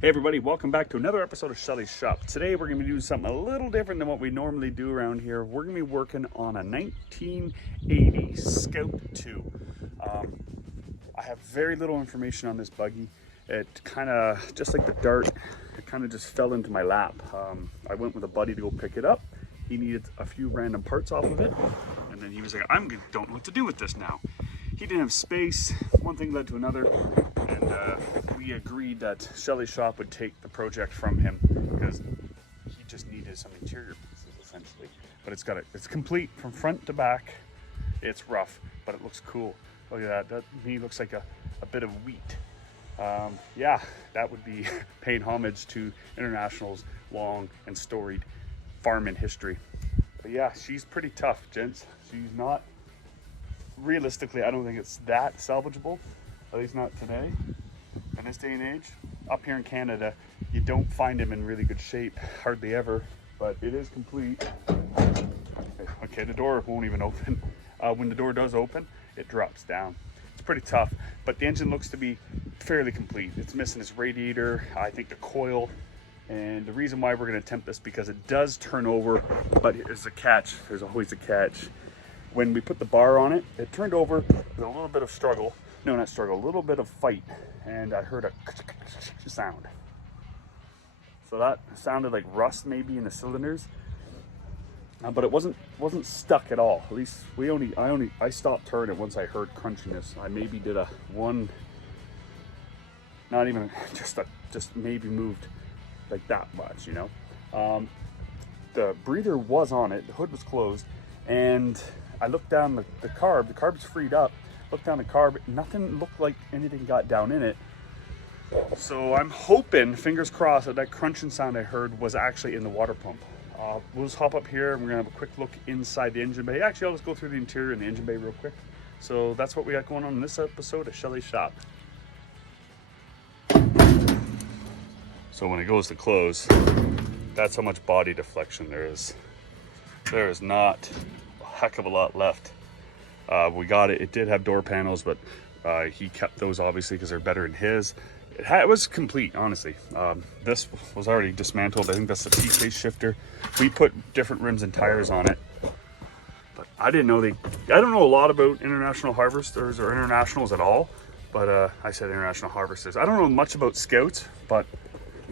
Hey everybody, welcome back to another episode of Schelly's Shop. Today we're going to be doing something a little different than what we normally do around here. We're going to be working on a 1980 Scout 2. I have very little information on this buggy. It kind of, just like the Dart, it kind of just fell into my lap. I went with a buddy to go pick it up. He needed a few random parts off of it, and then he was like, don't know what to do with this now. He didn't have space, one thing led to another, and we agreed that Schelly's shop would take the project from him because he just needed some interior pieces essentially. But it's complete from front to back. It's rough, but it looks cool. Look at that, that to me looks like a bit of wheat. Yeah, that would be paying homage to International's long and storied farming history. But yeah, she's pretty tough, gents. She's not, realistically, I don't think it's that salvageable, at least not today. In this day and age, up here in Canada, you don't find them in really good shape, hardly ever, but it is complete. Okay, the door won't even open. When the door does open, it drops down. It's pretty tough, but the engine looks to be fairly complete. It's missing its radiator, I think the coil, and the reason why we're gonna attempt this because it does turn over, but there's a catch, there's always a catch. When we put the bar on it, it turned over with a little bit of struggle. No, not struggle, a little bit of fight. And I heard a sound. So that sounded like rust maybe in the cylinders. But it wasn't stuck at all. At least I stopped turning once I heard crunchiness. I maybe did a one, not even just maybe moved like that much, you know. The breather was on it, the hood was closed, and I looked down the carb's freed up, looked down the carb, nothing looked like anything got down in it. So I'm hoping, fingers crossed, that crunching sound I heard was actually in the water pump. We'll just hop up here and we're gonna have a quick look inside the engine bay. Actually, I'll just go through the interior and the engine bay real quick. So that's what we got going on in this episode of Schelly's Shop. So when it goes to close, that's how much body deflection there is. There is not a heck of a lot left. We got it. It did have door panels, but he kept those obviously because they're better than his. It was complete, honestly. This was already dismantled. I think that's the T-case shifter. We put different rims and tires on it, but I didn't know I don't know a lot about International Harvesters or Internationals at all, but I said International Harvesters. I don't know much about Scouts, but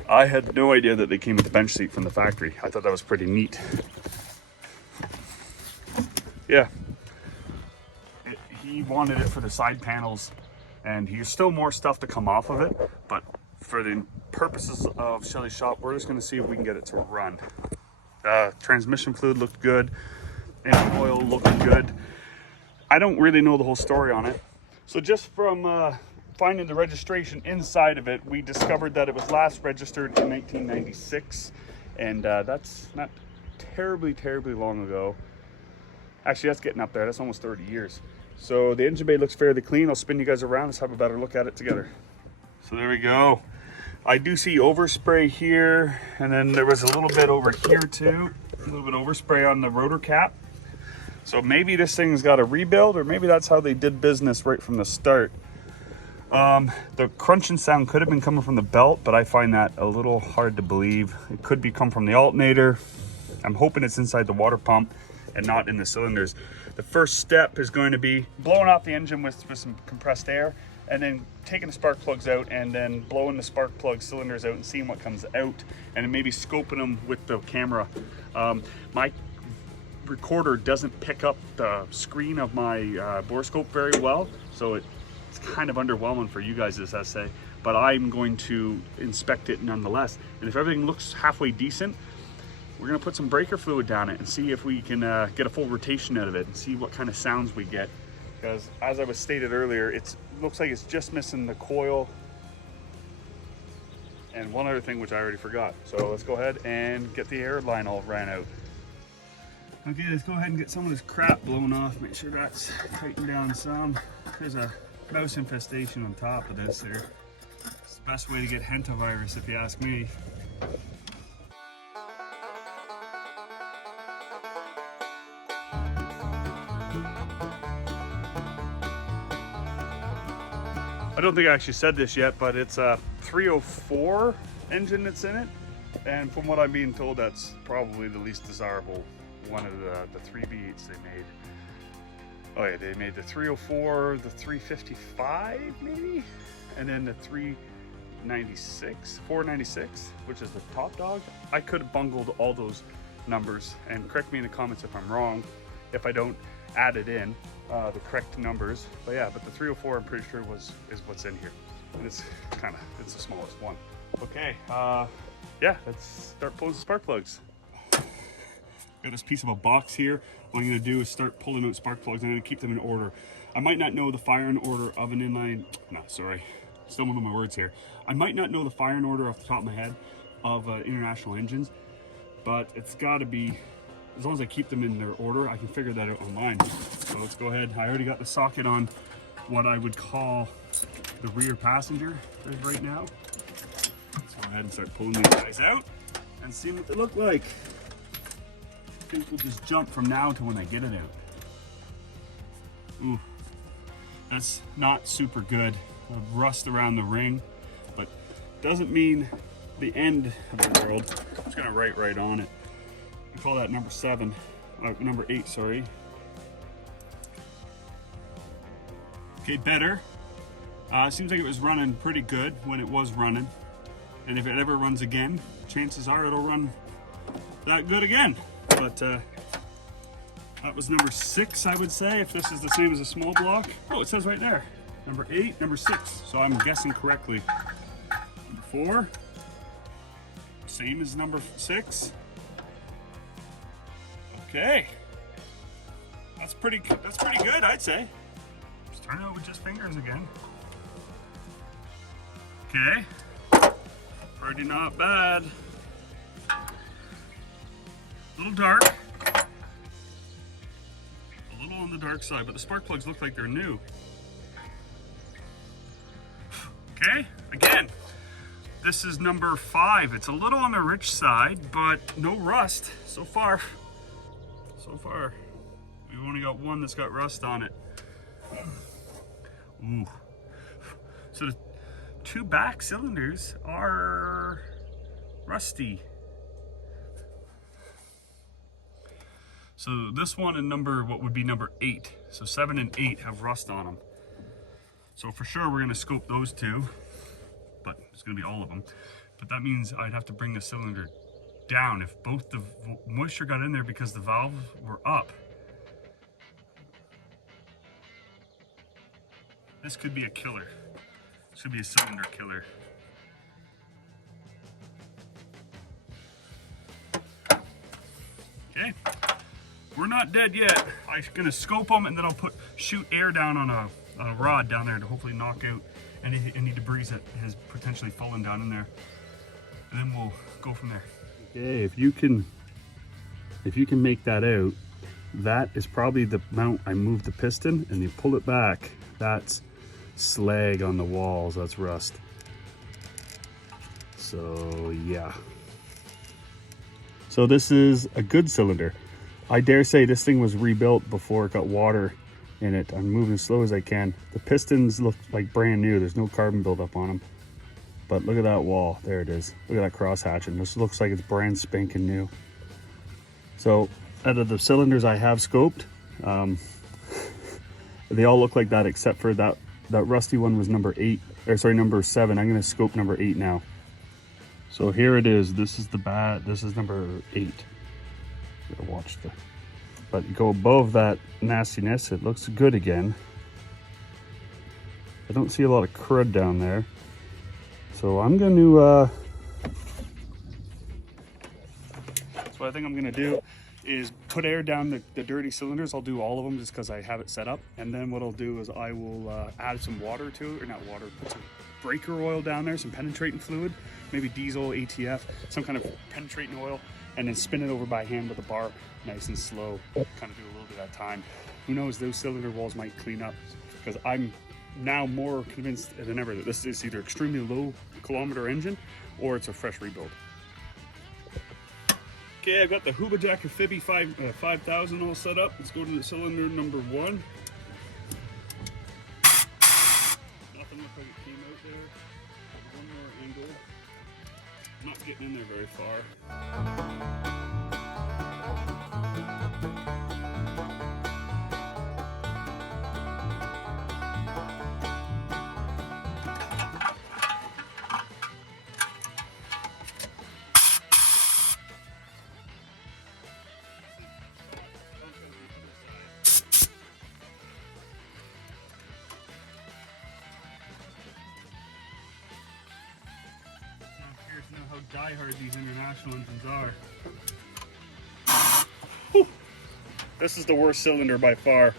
I had no idea that they came with the bench seat from the factory. I thought that was pretty neat. Yeah. He wanted it for the side panels, and here's still more stuff to come off of it, but for the purposes of Schelly's shop, we're just going to see if we can get it to run. Transmission fluid looked good, engine oil looked good. I don't really know the whole story on it, so just from finding the registration inside of it, we discovered that it was last registered in 1996, and that's not terribly long ago. Actually, that's getting up there. That's almost 30 years. So the engine bay looks fairly clean. I'll spin you guys around. Let's have a better look at it together. So there we go. I do see overspray here, and then there was a little bit over here too. A little bit of overspray on the rotor cap. So maybe this thing's got a rebuild, or maybe that's how they did business right from the start. The crunching sound could have been coming from the belt, but I find that a little hard to believe. It could be come from the alternator. I'm hoping it's inside the water pump and not in the cylinders. The first step is going to be blowing off the engine with some compressed air, and then taking the spark plugs out and then blowing the spark plug cylinders out and seeing what comes out, and then maybe scoping them with the camera. My recorder doesn't pick up the screen of my borescope very well, so it's kind of underwhelming for you guys, this essay, but I'm going to inspect it nonetheless. And if everything looks halfway decent, we're gonna put some breaker fluid down it and see if we can get a full rotation out of it and see what kind of sounds we get. Because as I was stated earlier, it looks like it's just missing the coil and one other thing which I already forgot. So let's go ahead and get the air line all ran out. Okay, let's go ahead and get some of this crap blown off. Make sure that's tightened down some. There's a mouse infestation on top of this here. It's the best way to get hantavirus if you ask me. I don't think I actually said this yet, but it's a 304 engine that's in it. And from what I'm being told, that's probably the least desirable one of the 3V8s they made. Oh yeah, they made the 304, the 355 maybe, and then the 496, which is the top dog. I could have bungled all those numbers, and correct me in the comments if I'm wrong, if I don't add it in, the correct numbers. But yeah, but the 304 I'm pretty sure is what's in here. And it's the smallest one. Okay, yeah, let's start pulling some spark plugs. Got this piece of a box here. What I'm gonna do is start pulling out spark plugs. I'm gonna keep them in order. I might not know the firing order of an inline, no, sorry, stumbling on my words here. I might not know the firing order off the top of my head of international engines, but it's gotta be, as long as I keep them in their order, I can figure that out online. So let's go ahead. I already got the socket on what I would call the rear passenger right now. Let's go ahead and start pulling these guys out and see what they look like. I think we'll just jump from now to when I get it out. Ooh, that's not super good. Rust around the ring, but doesn't mean the end of the world. I'm just gonna write right on it. I call that number 7, number 8, sorry. Okay, better. Seems like it was running pretty good when it was running. And if it ever runs again, chances are it'll run that good again. But that was number 6, I would say, if this is the same as a small block. Oh, it says right there. Number 8, number 6. So I'm guessing correctly. Number 4, same as number 6. Okay. That's pretty good, I'd say. Just turn it out with just fingers again. Okay. Pretty not bad. A little dark. A little on the dark side, but the spark plugs look like they're new. Okay, again, this is number 5. It's a little on the rich side, but no rust so far. So far, we've only got one that's got rust on it. Ooh. So the 2 back cylinders are rusty. So this one and what would be number 8. So 7 and 8 have rust on them. So for sure we're gonna scope those 2, but it's gonna be all of them. But that means I'd have to bring the cylinder down if both the moisture got in there because the valves were up. This could be a killer. This could be a cylinder killer. Okay, we're not dead yet. I'm gonna scope them and then I'll shoot air down on a rod down there to hopefully knock out any debris that has potentially fallen down in there. And then we'll go from there. Okay, if you can make that out, that is probably the mount I moved the piston, and you pull it back, that's slag on the walls, that's rust. So yeah. So this is a good cylinder. I dare say this thing was rebuilt before it got water in it. I'm moving as slow as I can. The pistons look like brand new. There's no carbon buildup on them. But look at that wall. There it is. Look at that cross hatching. This looks like it's brand spanking new. So out of the cylinders I have scoped, they all look like that except for that rusty one was number 8, or sorry, number 7. I'm gonna scope number 8 now. So here it is. This is this is number 8. Gotta watch but you go above that nastiness, it looks good again. I don't see a lot of crud down there. So I'm going to, so what I think I'm going to do is put air down the dirty cylinders. I'll do all of them just because I have it set up. And then what I'll do is I will add some water to it, or not water, put some breaker oil down there, some penetrating fluid, maybe diesel, ATF, some kind of penetrating oil, and then spin it over by hand with a bar, nice and slow, kind of do a little bit at a time. Who knows, those cylinder walls might clean up, because I'm now more convinced than ever that this is either extremely low kilometer engine or it's a fresh rebuild. Okay, I've got the Hubajack Amphibi 5000 all set up. Let's go to the cylinder number 1. Nothing looks like it came out there. One more angle. I'm not getting in there very far. Know how diehard these international engines are. Whew. This is the worst cylinder by far.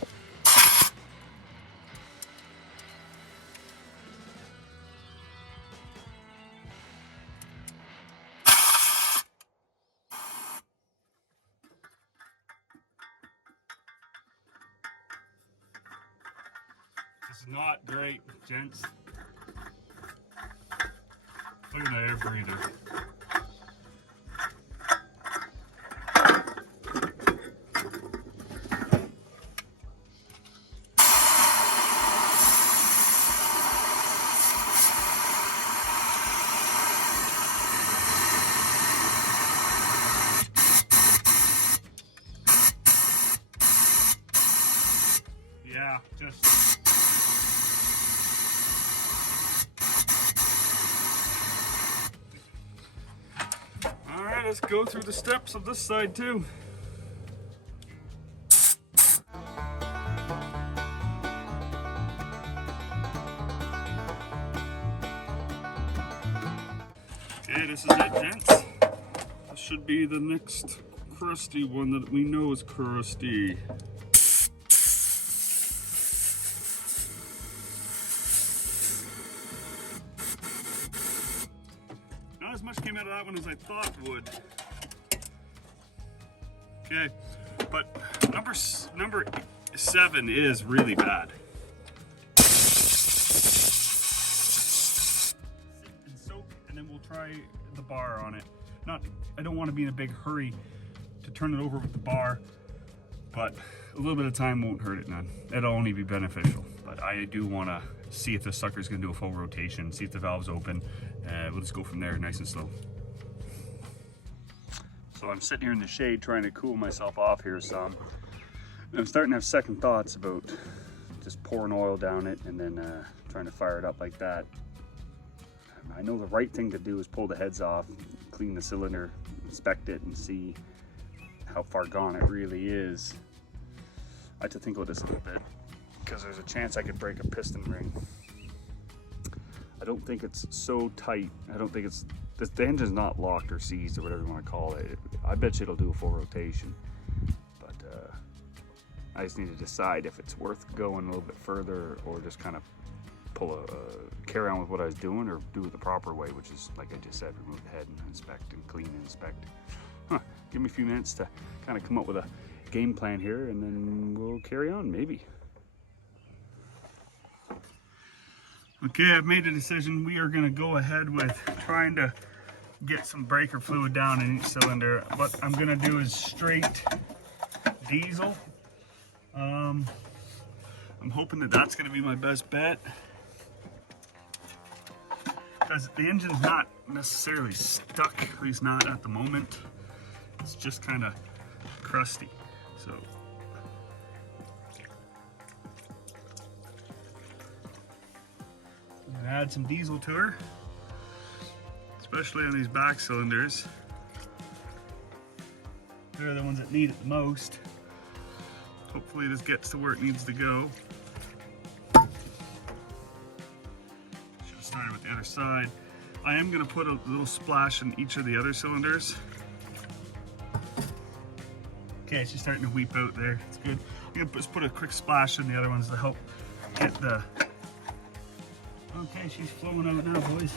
This is not great, gents. Look at that air breather. Yeah, just... Alright, let's go through the steps of this side too. Okay, this is it, gents. This should be the next crusty one that we know is crusty. Not as much came out of that one as I thought would. Okay, but number 7 is really bad. And soak, and then we'll try the bar on it. I don't want to be in a big hurry to turn it over with the bar, but a little bit of time won't hurt it none. It'll only be beneficial. But I do want to see if this sucker's going to do a full rotation, see if the valve's open. We'll just go from there nice and slow. So I'm sitting here in the shade trying to cool myself off here some. And I'm starting to have second thoughts about just pouring oil down it and then trying to fire it up like that. I know the right thing to do is pull the heads off, clean the cylinder, inspect it and see how far gone it really is. I have to think about this a little bit because there's a chance I could break a piston ring. I don't think it's so tight. I don't think it's, the engine's not locked or seized or whatever you want to call it. I bet you it'll do a full rotation. But I just need to decide if it's worth going a little bit further or just kind of carry on with what I was doing or do it the proper way, which is, like I just said, remove the head and inspect and clean and inspect. Give me a few minutes to kind of come up with a game plan here and then we'll carry on, maybe. Okay, I've made a decision. We are going to go ahead with trying to get some breaker fluid down in each cylinder. What I'm going to do is straight diesel. I'm hoping that that's going to be my best bet, because the engine's not necessarily stuck, at least not at the moment. It's just kind of crusty. So I'm gonna add some diesel to her, especially on these back cylinders. They're the ones that need it the most. Hopefully this gets to where it needs to go. Should have started with the other side. I am gonna put a little splash in each of the other cylinders. Okay, she's starting to weep out there. It's good. I'm gonna just put a quick splash in the other ones to help get the... Okay, she's flowing out now, boys.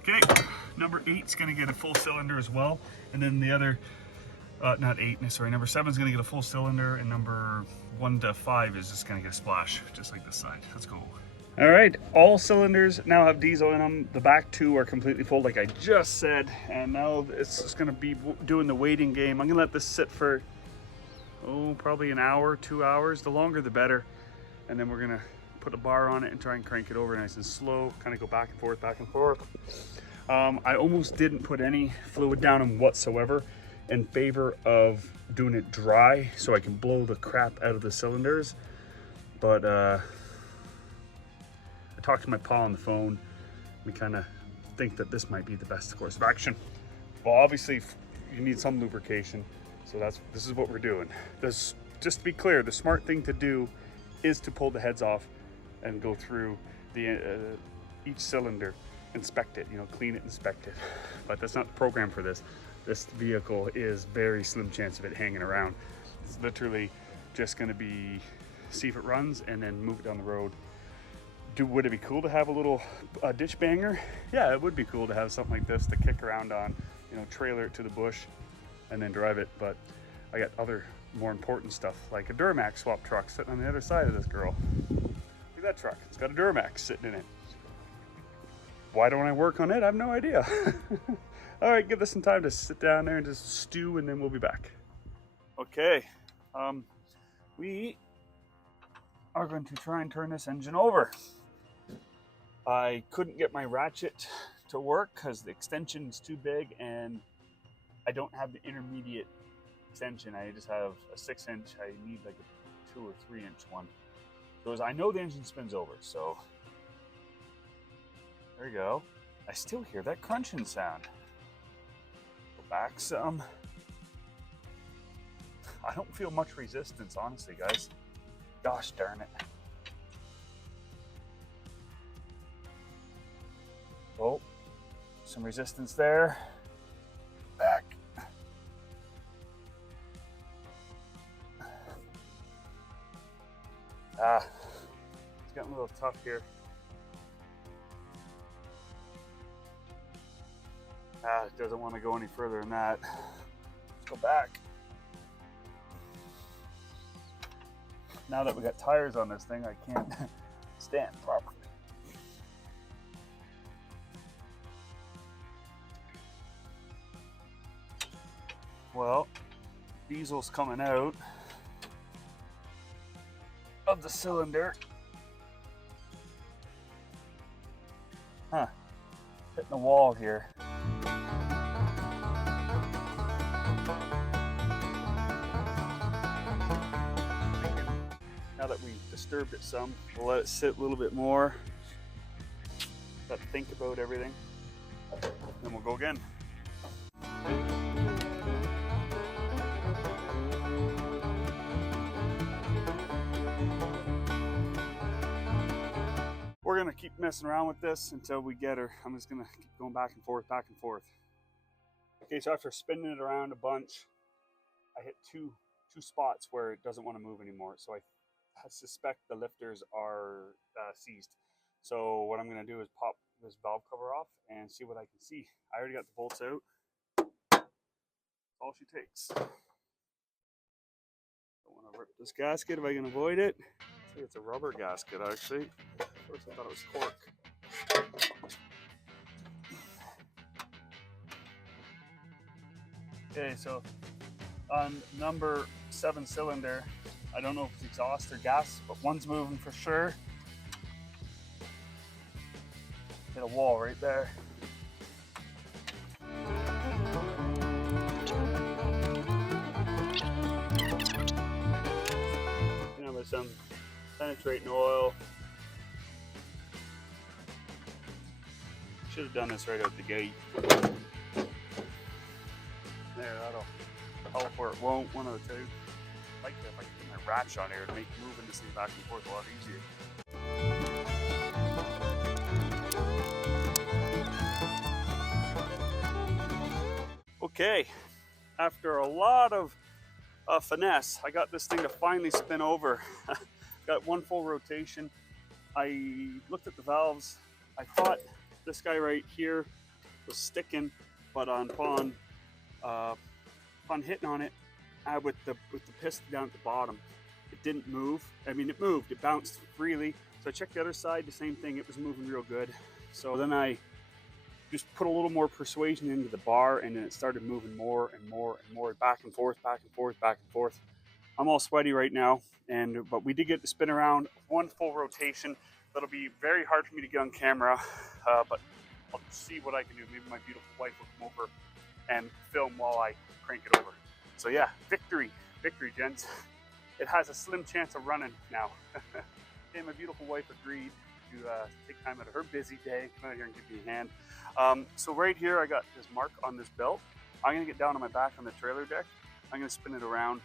Okay, number 8's gonna get a full cylinder as well. And then the other, not 8, sorry, number 7's gonna get a full cylinder, and number 1 to 5 is just gonna get a splash, just like this side. Let's go. All right, all cylinders now have diesel in them. The back 2 are completely full, like I just said, and now it's just gonna be doing the waiting game. I'm gonna let this sit for probably an hour, 2 hours. The longer the better. And then we're gonna put a bar on it and try and crank it over nice and slow, kind of go back and forth, back and forth. I almost didn't put any fluid down in whatsoever in favor of doing it dry so I can blow the crap out of the cylinders. But I talked to my pa on the phone. We kind of think that this might be the best course of action. Well, obviously you need some lubrication, so this is what we're doing. Just to be clear, the smart thing to do is to pull the heads off and go through each cylinder, inspect it, clean it, inspect it. But that's not the program for this. This vehicle is very slim chance of it hanging around. It's literally just going to be see if it runs and then move it down the road. Would it be cool to have a little ditch banger? Yeah, it would be cool to have something like this to kick around on, trailer it to the bush and then drive it. But I got other more important stuff like a Duramax swap truck sitting on the other side of this girl. Look at that truck, it's got a Duramax sitting in it. Why don't I work on it? I have no idea. All right, give this some time to sit down there and just stew, and then we'll be back. Okay, we are going to try and turn this engine over. I couldn't get my ratchet to work because the extension is too big and I don't have the intermediate extension. I just have a 6-inch. I need like a 2 or 3-inch one. So I know the engine spins over, so there you go. I still hear that crunching sound. Go back some. I don't feel much resistance, honestly, guys. Gosh darn it. Oh, some resistance there. Back. It's getting a little tough here. It doesn't want to go any further than that. Let's go back. Now that we got tires on this thing, I can't stand properly. Well, diesel's coming out of the cylinder. Hitting the wall here. Now that we've disturbed it some, we'll let it sit a little bit more. Let it think about everything. Then we'll go again. We're gonna keep messing around with this until we get her. I'm just gonna keep going back and forth, back and forth. Okay, so after spinning it around a bunch, I hit two spots where it doesn't want to move anymore. So I suspect the lifters are seized. So what I'm gonna do is pop this valve cover off and see what I can see. I already got the bolts out. All she takes. Don't want to rip this gasket if I can avoid it. I think it's a rubber gasket actually. First I thought it was cork. Okay, so on number 7 cylinder, I don't know if it's exhaust or gas, but one's moving for sure. Hit a wall right there. Now with some penetrating oil. Should have done this right out the gate. There, that'll help or it won't, one of the two. I like that if I can put my ratchet on here to make moving this thing back and forth a lot easier. Okay, after a lot of finesse, I got this thing to finally spin over. Got one full rotation. I looked at the valves. I thought this guy right here was sticking, but upon hitting on it with the piston down at the bottom, it didn't move. I mean, it moved, it bounced freely. So I checked the other side, the same thing, it was moving real good. So then I just put a little more persuasion into the bar, and then it started moving more and more and more, back and forth, back and forth, back and forth. I'm all sweaty right now, but we did get to spin around one full rotation. That'll be very hard for me to get on camera, but I'll see what I can do. Maybe my beautiful wife will come over and film while I crank it over. So yeah, victory, gents. It has a slim chance of running now. Okay, my beautiful wife agreed to take time out of her busy day, come out here and give me a hand. So right here, I got this mark on this belt. I'm gonna get down on my back on the trailer deck. I'm gonna spin it around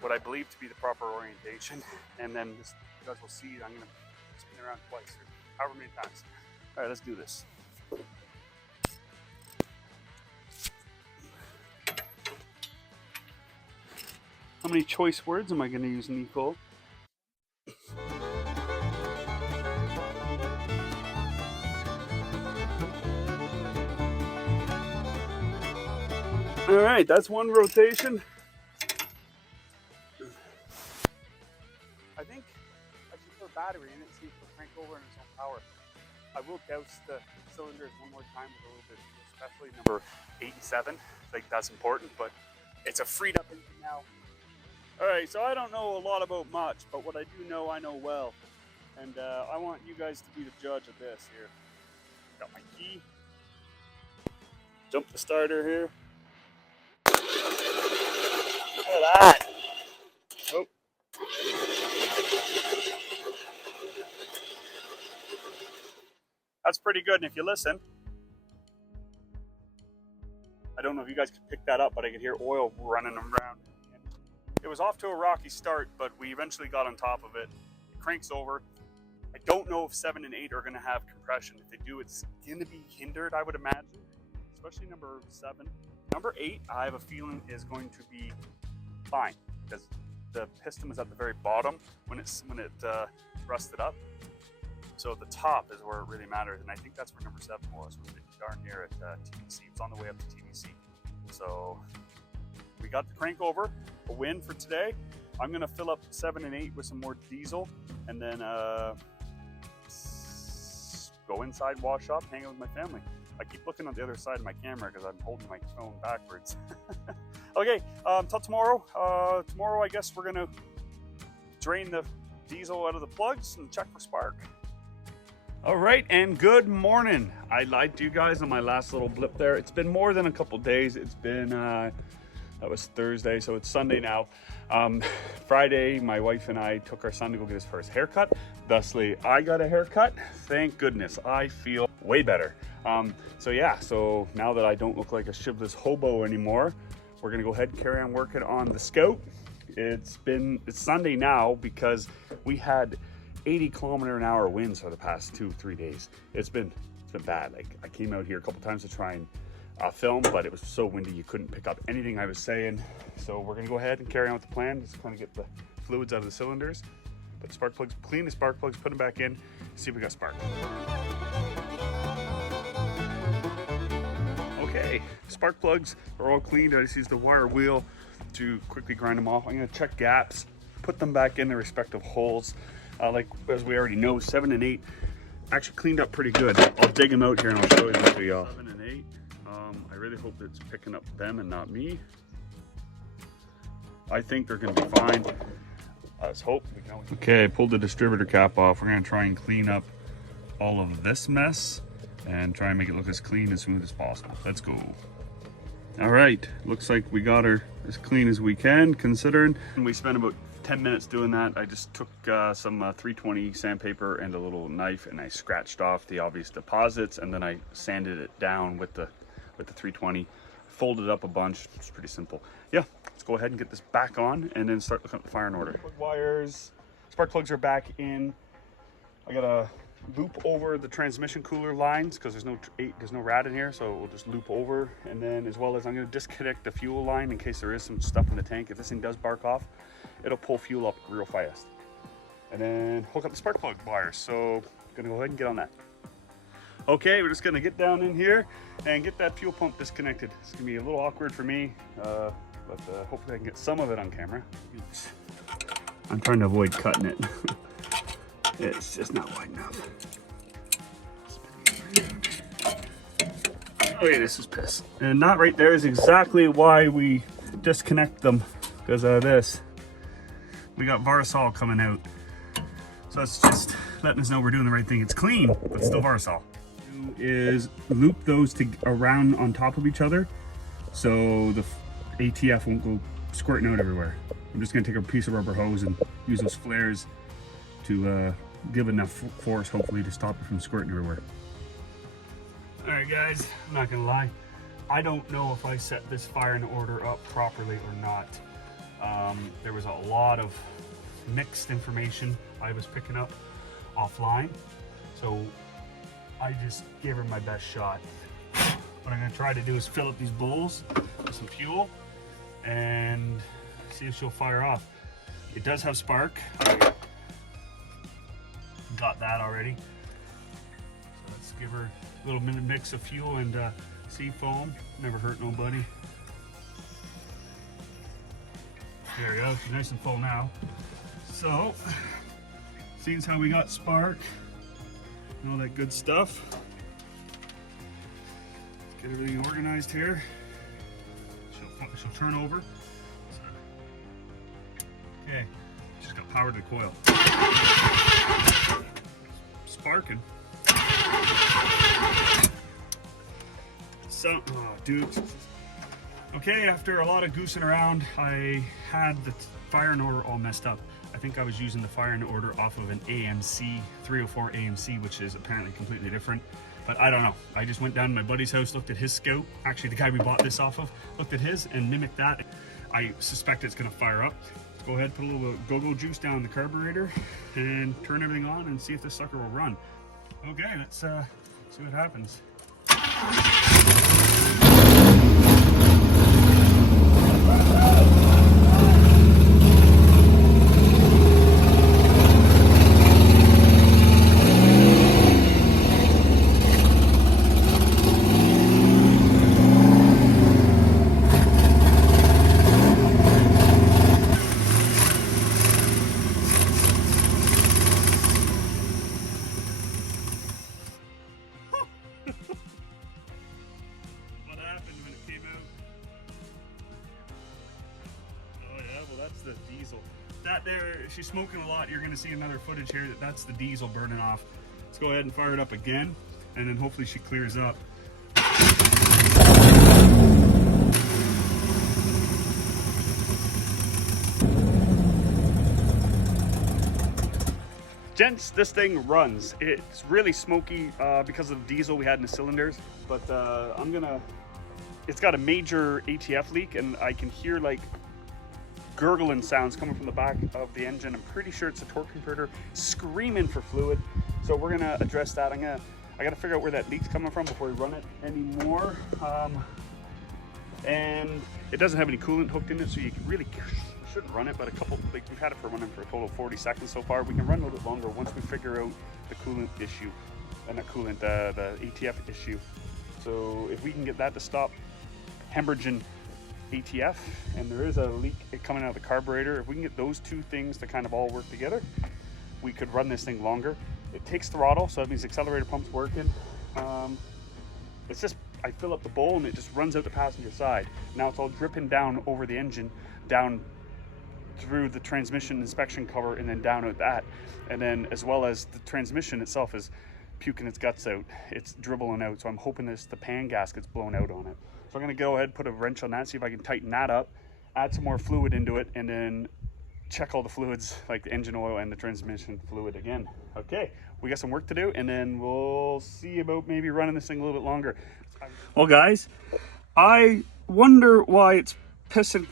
what I believe to be the proper orientation, and then this, you guys will see, I'm gonna spin it around twice, or however many times. All right, let's do this. How many choice words am I gonna use, Nicole? All right, that's one rotation. I think I should put a battery in it, see if it'll crank over in its own power. I will douse the cylinders one more time with a little bit, especially number 87. I think that's important, but it's a freed up engine now. All right, so I don't know a lot about much, but what I do know, I know well. And I want you guys to be the judge of this here. Got my key. Jump the starter here. Look at that. Oh. That's pretty good, and if you listen, I don't know if you guys could pick that up, but I could hear oil running around. It was off to a rocky start, but we eventually got on top of it. It cranks over. I don't know if 7 and 8 are going to have compression. If they do, it's going to be hindered, I would imagine, especially number 7. Number 8, I have a feeling, is going to be fine because the piston was at the very bottom when it rusted up. So the top is where it really matters, and I think that's where number 7 was. It was darn near at TVC. It's on the way up to TVC. So we got the crank over. A win for today. I'm gonna fill up 7 and 8 with some more diesel, and then go inside, wash up, hang out with my family. I keep looking on the other side of my camera because I'm holding my phone backwards. Okay, till tomorrow. Tomorrow, I guess we're gonna drain the diesel out of the plugs and check for spark. All right, and good morning. I lied to you guys on my last little blip there. It's been more than a couple days. It's been that was Thursday, so it's Sunday now. Friday, my wife and I took our son to go get his first haircut. Thusly, I got a haircut. Thank goodness, I feel way better. So yeah, so now that I don't look like a shivless hobo anymore, we're gonna go ahead and carry on working on the Scout. It's Sunday now because we had 80-kilometer-an-hour winds for the past 2-3 days. It's been bad. Like, I came out here a couple times to try and film, but it was so windy you couldn't pick up anything I was saying. So we're gonna go ahead and carry on with the plan. Just kind of get the fluids out of the cylinders, put the spark plugs, clean the spark plugs, put them back in, see if we got spark. Okay, spark plugs are all cleaned. I just used the wire wheel to quickly grind them off. I'm gonna check gaps, put them back in their respective holes. Like as we already know, 7 and 8 actually cleaned up pretty good. I'll dig them out here and I'll show them to y'all. 7 and 8. I really hope it's picking up them and not me. I think they're going to be fine. Let's hope. Okay, I pulled the distributor cap off. We're going to try and clean up all of this mess and try and make it look as clean and smooth as possible. Let's go. All right, looks like we got her as clean as we can, considering we spent about 10 minutes doing that. I just took some 320 sandpaper and a little knife, and I scratched off the obvious deposits, and then I sanded it down with the 320, folded up a bunch. It's pretty simple. Yeah, let's go ahead and get this back on and then start looking at the fire in order. Wires, spark plugs are back in. I gotta loop over the transmission cooler lines because there's no rad in here, so we'll just loop over, and then as well as I'm gonna disconnect the fuel line in case there is some stuff in the tank. If this thing does bark off, it'll pull fuel up real fast. And then hook up the spark plug wires. So gonna go ahead and get on that. Okay, we're just gonna get down in here and get that fuel pump disconnected. It's gonna be a little awkward for me, but hopefully I can get some of it on camera. Oops. I'm trying to avoid cutting it. It's just not wide enough. Okay, this is pissed. And that right there is exactly why we disconnect them, because of this. we got Varsol coming out. So that's just letting us know we're doing the right thing. It's clean, but still Varsol. Is loop those around on top of each other so the ATF won't go squirting out everywhere. I'm just gonna take a piece of rubber hose and use those flares to give enough force, hopefully, to stop it from squirting everywhere. All right, guys, I'm not gonna lie. I don't know if I set this firing order up properly or not. There was a lot of mixed information I was picking up offline, so I just gave her my best shot. What I'm gonna try to do is fill up these bowls with some fuel and see if she'll fire off. It does have spark. I got that already. So let's give her a little mix of fuel and sea foam. Never hurt nobody. There we go, she's nice and full now. So, seeing as how we got spark and all that good stuff, let's get everything organized here. She'll turn over. Okay, just got power to the coil. Sparking. So, oh, dude. Okay, after a lot of goosing around, I had the firing order all messed up. I think I was using the firing order off of an AMC, 304 AMC, which is apparently completely different. But I don't know. I just went down to my buddy's house, looked at his Scout. Actually, the guy we bought this off of, looked at his and mimicked that. I suspect it's gonna fire up. Go ahead, put a little go-go juice down in the carburetor and turn everything on and see if this sucker will run. Okay, let's see what happens. That's the diesel. That there, she's smoking a lot. You're gonna see another footage here that's the diesel burning off. Let's go ahead and fire it up again, and then hopefully she clears up. Gents, this thing runs. It's really smoky because of the diesel we had in the cylinders, but it's got a major ATF leak, and I can hear like gurgling sounds coming from the back of the engine. I'm pretty sure it's a torque converter screaming for fluid. So we're gonna address that. I gotta figure out where that leak's coming from before we run it anymore. And it doesn't have any coolant hooked in it, so you really shouldn't run it, but we've had it running for a total of 40 seconds so far. We can run a little bit longer once we figure out the coolant issue, and the ATF issue. So if we can get that to stop hemorrhaging ATF, and there is a leak coming out of the carburetor, if we can get those two things to kind of all work together, we could run this thing longer. It takes throttle, so that means the accelerator pump's working. It's just, I fill up the bowl and it just runs out the passenger side. Now it's all dripping down over the engine, down through the transmission inspection cover, and then down out that. And then as well as the transmission itself is puking its guts out. It's dribbling out, so I'm hoping the pan gasket's blown out on it. So I'm gonna go ahead, put a wrench on that, see if I can tighten that up, add some more fluid into it, and then check all the fluids, like the engine oil and the transmission fluid again. Okay, we got some work to do, and then we'll see about maybe running this thing a little bit longer. Well guys, I wonder why it's pissing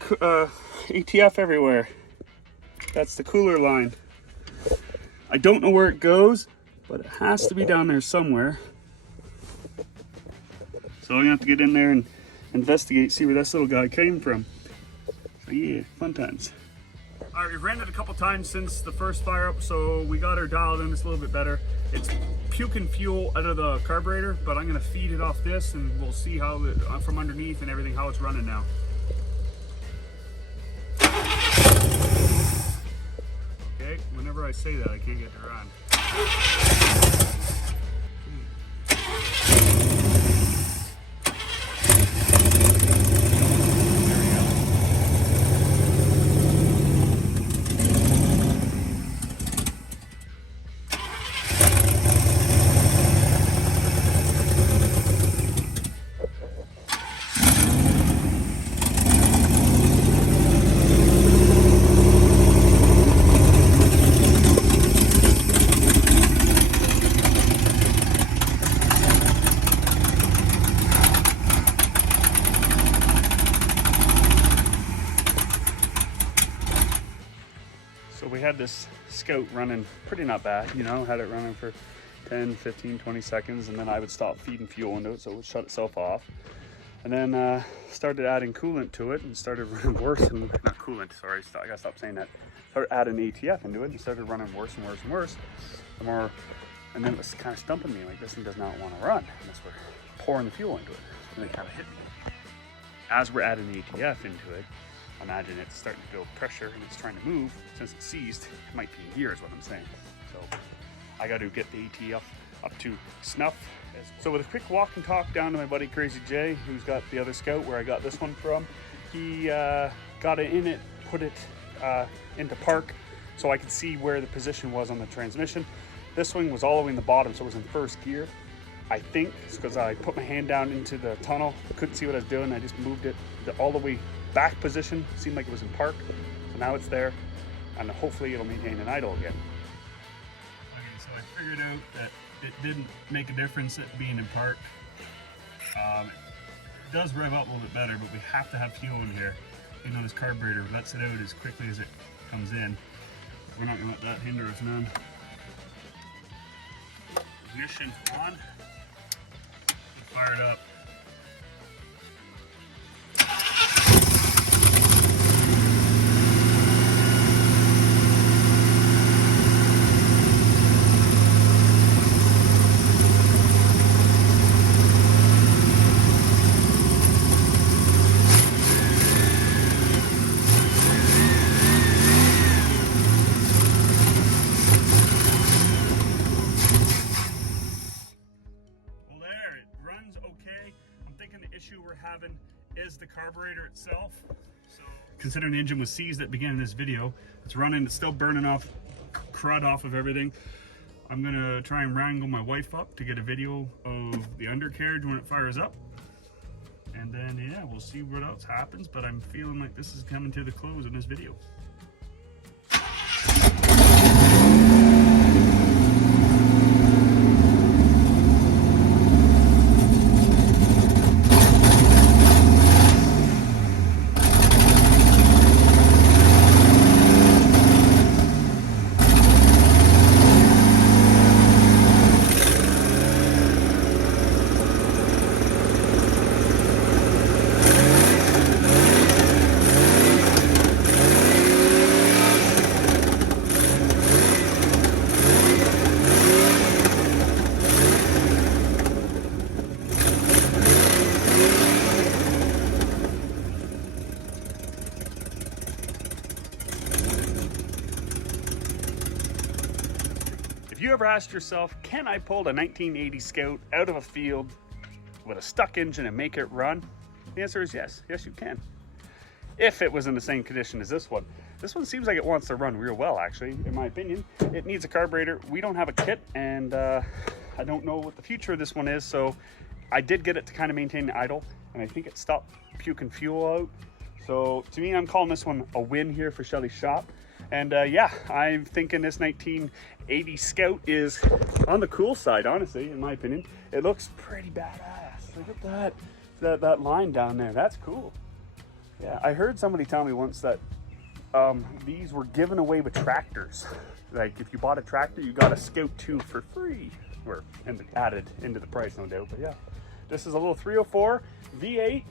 ATF everywhere. That's the cooler line. I don't know where it goes, but it has to be down there somewhere. So I'm gonna have to get in there and investigate, see where this little guy came from. So yeah, fun times. All right, we've ran it a couple times since the first fire up, so we got her dialed in. It's a little bit better. It's puking fuel out of the carburetor, but I'm gonna feed it off this, and we'll see how from underneath and everything, how it's running now. Okay, whenever I say that, I can't get to run. had this Scout running pretty not bad, you know, had it running for 10, 15, 20 seconds, and then I would stop feeding fuel into it so it would shut itself off. And then started adding coolant to it and started running worse, and not coolant, sorry, I gotta stop saying that. Started adding ATF into it and started running worse and worse and worse. The more, and then it was kind of stumping me, like this thing does not want to run. And that's where pouring the fuel into it, and it kind of hit me. As we're adding the ATF into it, imagine it's starting to build pressure and it's trying to move. Since it's seized, it might be in gear is what I'm saying. So I got to get the ATF up to snuff. So with a quick walk and talk down to my buddy Crazy Jay, who's got the other Scout where I got this one from, he got it in it, put it into park so I could see where the position was on the transmission. This swing was all the way in the bottom, so it was in first gear. I think it's because I put my hand down into the tunnel, couldn't see what I was doing. I just moved it all the way back position, seemed like it was in park. So now it's there, and hopefully it'll maintain an idle again. Okay, so I figured out that it didn't make a difference it being in park. It does rev up a little bit better, but we have to have fuel in here. You know, this carburetor lets it out as quickly as it comes in. We're not gonna let that hinder us none. Ignition on. Fire it up. We're having is the carburetor itself. So considering the engine was seized at the beginning of this video, it's running, it's still burning off crud off of everything. I'm gonna try and wrangle my wife up to get a video of the undercarriage when it fires up, and then yeah, we'll see what else happens, but I'm feeling like this is coming to the close of this video. If you ever asked yourself, can I pull a 1980 Scout out of a field with a stuck engine and make it run? The answer is yes. Yes, you can. If it was in the same condition as this one. This one seems like it wants to run real well, actually, in my opinion. It needs a carburetor. We don't have a kit, and I don't know what the future of this one is, so I did get it to kind of maintain the idle, and I think it stopped puking fuel out. So to me, I'm calling this one a win here for Schelly's shop. And yeah, I'm thinking this 1980 Scout is on the cool side, honestly, in my opinion. It looks pretty badass. Look at that line down there. That's cool. Yeah, I heard somebody tell me once that these were given away with tractors. Like if you bought a tractor, you got a Scout 2 for free, or added into the price, no doubt. But yeah, this is a little 304 V8.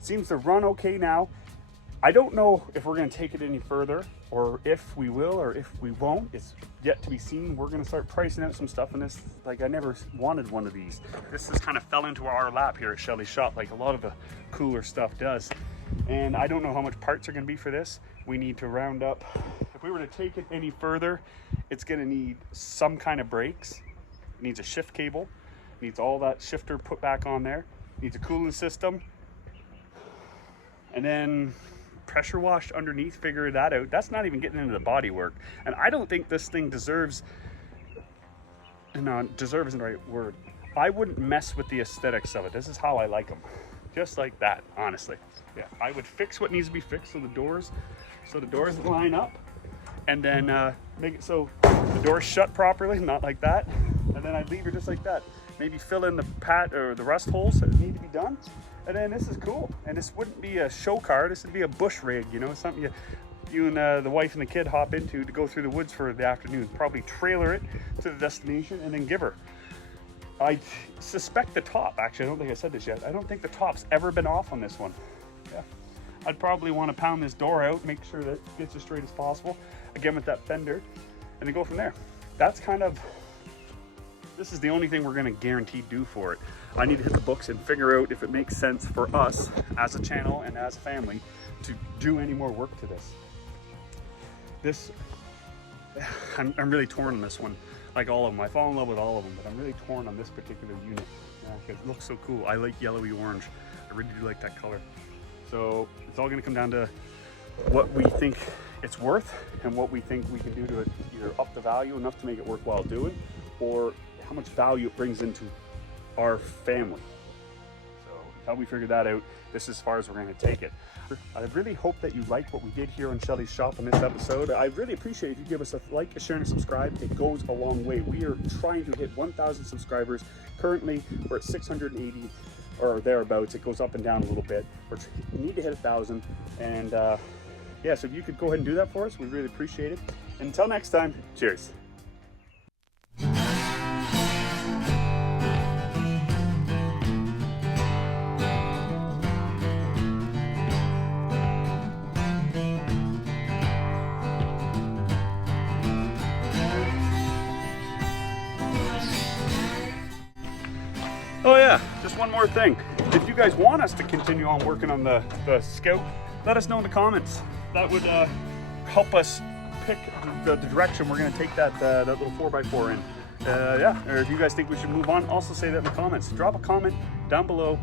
Seems to run okay now. I don't know if we're going to take it any further, or if we will, or if we won't. It's yet to be seen. We're going to start pricing out some stuff in this. Like, I never wanted one of these. This just kind of fell into our lap here at Schelly's shop, like a lot of the cooler stuff does. And I don't know how much parts are going to be for this. We need to round up. If we were to take it any further, it's going to need some kind of brakes. It needs a shift cable. It needs all that shifter put back on there. It needs a cooling system. And then pressure washed underneath, figure that out. That's not even getting into the body work. And I don't think this thing deserves, no, deserve isn't the right word. I wouldn't mess with the aesthetics of it. This is how I like them. Just like that, honestly. Yeah, I would fix what needs to be fixed so the doors line up, and then make it so the doors shut properly, not like that. And then I'd leave it just like that. Maybe fill in the or the rust holes that need to be done. And then this is cool. And this wouldn't be a show car. This would be a bush rig, you know, something you you and the wife and the kid hop into to go through the woods for the afternoon. Probably trailer it to the destination and then give her. I suspect the top, actually, I don't think I said this yet. I don't think the top's ever been off on this one. Yeah. I'd probably want to pound this door out, make sure that it gets as straight as possible. Again with that fender, and then go from there. That's kind of, this is the only thing we're going to guarantee do for it. I need to hit the books and figure out if it makes sense for us as a channel and as a family to do any more work to this. I'm really torn on this one. Like all of them, I fall in love with all of them, but I'm really torn on this particular unit. Yeah, because it looks so cool. I like yellowy orange. I really do like that color. So it's all going to come down to what we think it's worth and what we think we can do to it, either up the value enough to make it worthwhile doing, or how much value it brings into our family. So until we figure that out, this is as far as we're going to take it. I really hope that you like what we did here on Schelly's shop in this episode. I really appreciate if you give us a like, a share, and a subscribe. It goes a long way. We are trying to hit 1,000 subscribers. Currently, we're at 680 or thereabouts. It goes up and down a little bit. We need to hit 1,000. And yeah, so if you could go ahead and do that for us, we really appreciate it. And until next time, cheers. Oh yeah, just one more thing. If you guys want us to continue on working on the Scout, let us know in the comments. That would help us pick the direction we're going to take that little 4x4 in. Yeah, or if you guys think we should move on, also say that in the comments. Drop a comment down below